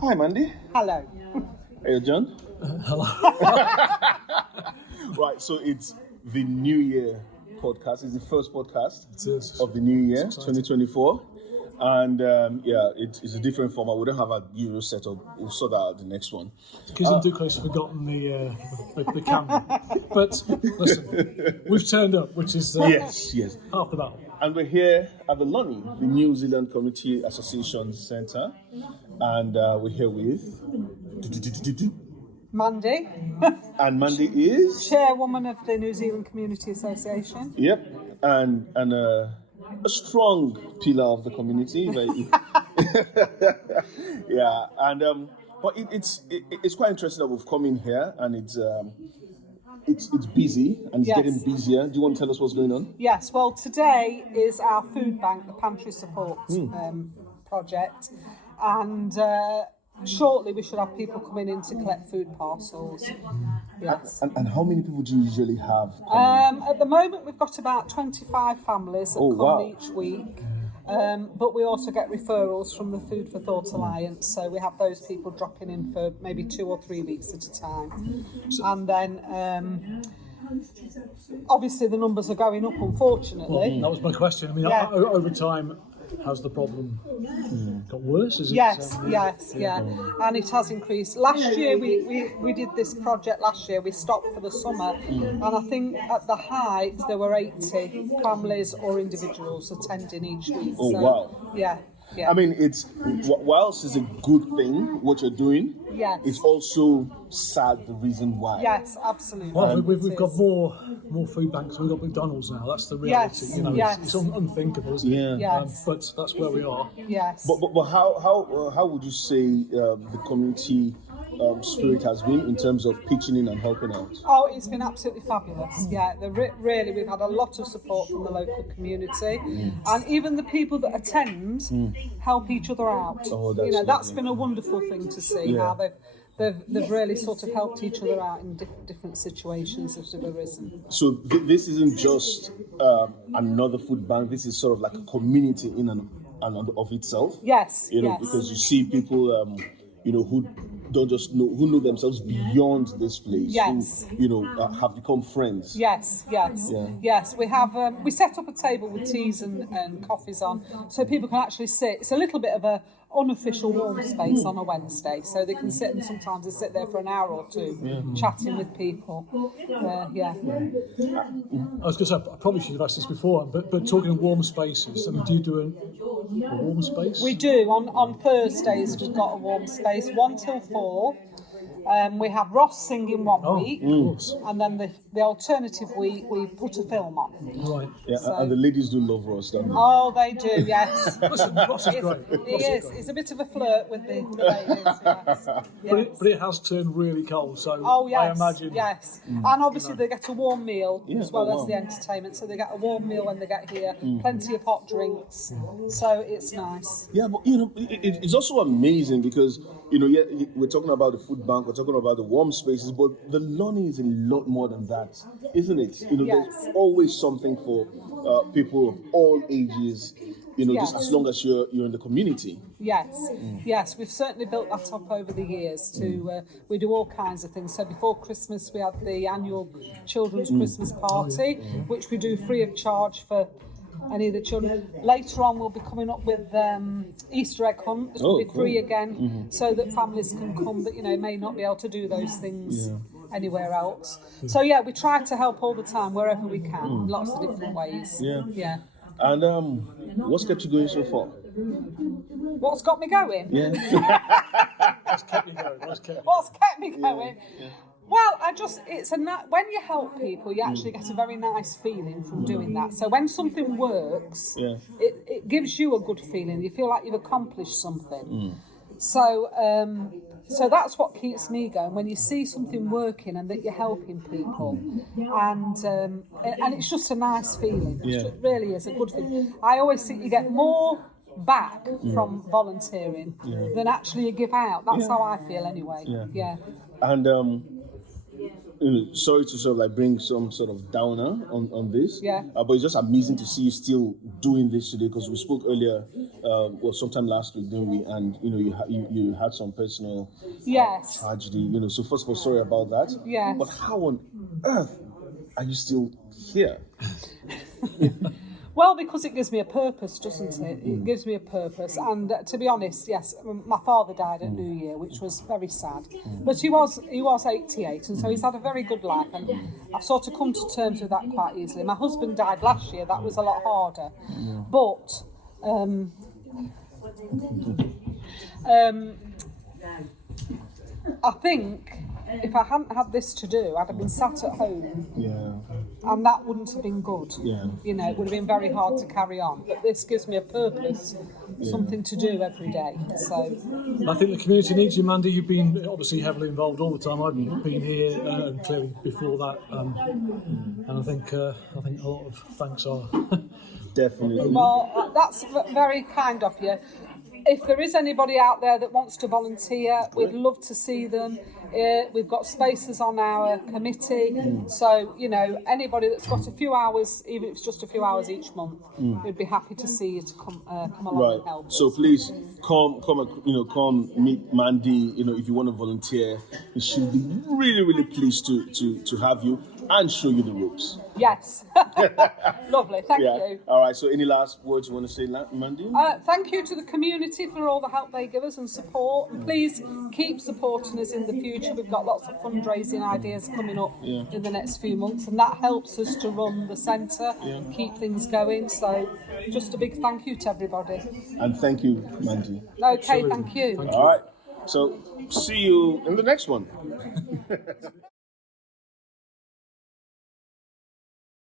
Hi, Mandy. Hello. Hey, John. Hello. Right, so it's the New Year podcast. It's the first podcast It is. of the new year, 2024. And it's a different format. We don't have a usual setup. We'll sort that out the next one. Because Duclos's forgotten the camera. But listen, we've turned up, which is Yes. half the battle. And we're here at the Lonnie, the New Zealand Community Association Centre. And we're here with... Mandy, And Mandy is... Chairwoman of the New Zealand Community Association. Yep. And a strong pillar of the community. Yeah. And but it's quite interesting that we've come in here and it's busy and it's Yes. getting busier. Do you want to tell us what's going on? Yes, well, today is our food bank, the pantry support project. And shortly we should have people coming in to collect food parcels. Yes. And how many people do you usually have coming? At the moment, we've got about 25 families that come wow. each week. But we also get referrals from the Food for Thought Alliance, so we have those people dropping in for maybe 2 or 3 weeks at a time. And then, obviously, the numbers are going up, unfortunately. That was my question. I mean, Yeah. over time, has the problem got worse? Is it, Yes, and it has increased. Last year, we did this project last year, we stopped for the summer, and I think at the height there were 80 families or individuals attending each week. Oh, so, wow. Yeah. I mean, whilst it's a good thing, what you're doing, Yes. it's also sad the reason why. Yes, absolutely. Well, we've It got is. more food banks. We've got McDonald's now. That's the reality. Yes, You know, yes. it's unthinkable, isn't it? Yeah. Yes. But that's where we are. Yes. But how would you say the community spirit has been in terms of pitching in and helping out? Oh, it's been absolutely fabulous. Yeah, really, we've had a lot of support from the local community, and even the people that attend help each other out. Oh, that's that's lovely. been a wonderful thing to see. Yeah. How they've really sort of helped each other out in different situations that have arisen. So this isn't just another food bank. This is sort of like a community in and of itself. Yes. Yes. Because you see people, who don't just who know themselves beyond this place. Yes. Who, have become friends. Yes. Yeah. Yes. We have we set up a table with teas and coffees on, so people can actually sit. It's a little bit of a unofficial warm space on a Wednesday, so they can sit, and sometimes they sit there for an hour or two chatting with people. I was going to say, I probably should have asked this before, but talking of warm spaces, I mean, do you do a warm space? We do. On Thursdays, we've got a warm space, 1 till 4. We have Ross singing one week, Of course. and then the alternative week, we put a film on. Right. Yeah, So- and the ladies do love Ross, don't they? Oh, they do, yes. Listen, Ross is great. He Ross is. great. He's a bit of a flirt with the ladies, yes. But it has turned really cold, so Oh, yes, I imagine. yes. And obviously they get a warm meal as well wow. as the entertainment. So they get a warm meal when they get here, plenty of hot drinks. So it's nice. Yeah, but it's also amazing because we're talking about the food bank, we're talking about the warm spaces, but the Lonnie is a lot more than that, isn't it? Yes. There's always something for people of all ages. Yes. Just as long as you're in the community. Yes, yes, we've certainly built that up over the years. We do all kinds of things. So before Christmas, we have the annual children's Christmas party, which we do free of charge for any of the children. Later on, we'll be coming up with Easter egg hunt. This will be free again, so that families can come that may not be able to do those things anywhere else. So we try to help all the time wherever we can, in lots of different ways. Yeah. And what's kept you going so far? What's got me going? Yeah. What's kept me going? What's kept me going? Well, when you help people, you actually get a very nice feeling from doing that. So when something works, it gives you a good feeling. You feel like you've accomplished something. So that's what keeps me going. When you see something working and that you're helping people, and it's just a nice feeling. It really is a good feeling. I always think you get more back from volunteering than actually you give out. That's how I feel anyway. Yeah. And sorry to sort of like bring some sort of downer on this. Yeah. But it's just amazing to see you still doing this today, because we spoke earlier, sometime last week, didn't we? And you had some personal Yes. tragedy. So first of all, sorry about that. Yeah. But how on earth are you still here? Well, because it gives me a purpose, doesn't it? It gives me a purpose. And to be honest, yes, my father died at New Year, which was very sad. But he was 88, and so he's had a very good life. And I've sort of come to terms with that quite easily. My husband died last year. That was a lot harder. But I think if I hadn't had this to do, I'd have been sat at home. Yeah. And that wouldn't have been good. Yeah. It would have been very hard to carry on. But this gives me a purpose, something to do every day. So I think the community needs you, Mandy. You've been obviously heavily involved all the time. I've been here and clearly before that, and I think a lot of thanks are Definitely. well, that's very kind of you. If there is anybody out there that wants to volunteer, we'd love to see them. We've got spaces on our committee, so anybody that's got a few hours, even if it's just a few hours each month, we'd be happy to see you to come along and help. So please come, meet Mandy. If you want to volunteer, she'll be really, really pleased to have you and show you the ropes. Yes, lovely. Thank you. All right. So any last words you want to say, Mandy? Thank you to the community for all the help they give us and support. And please keep supporting us in the future. We've got lots of fundraising ideas coming up in the next few months, and that helps us to run the centre, keep things going. So just a big thank you to everybody. And thank you, Mandy. Okay, thank you. All right. So see you in the next one.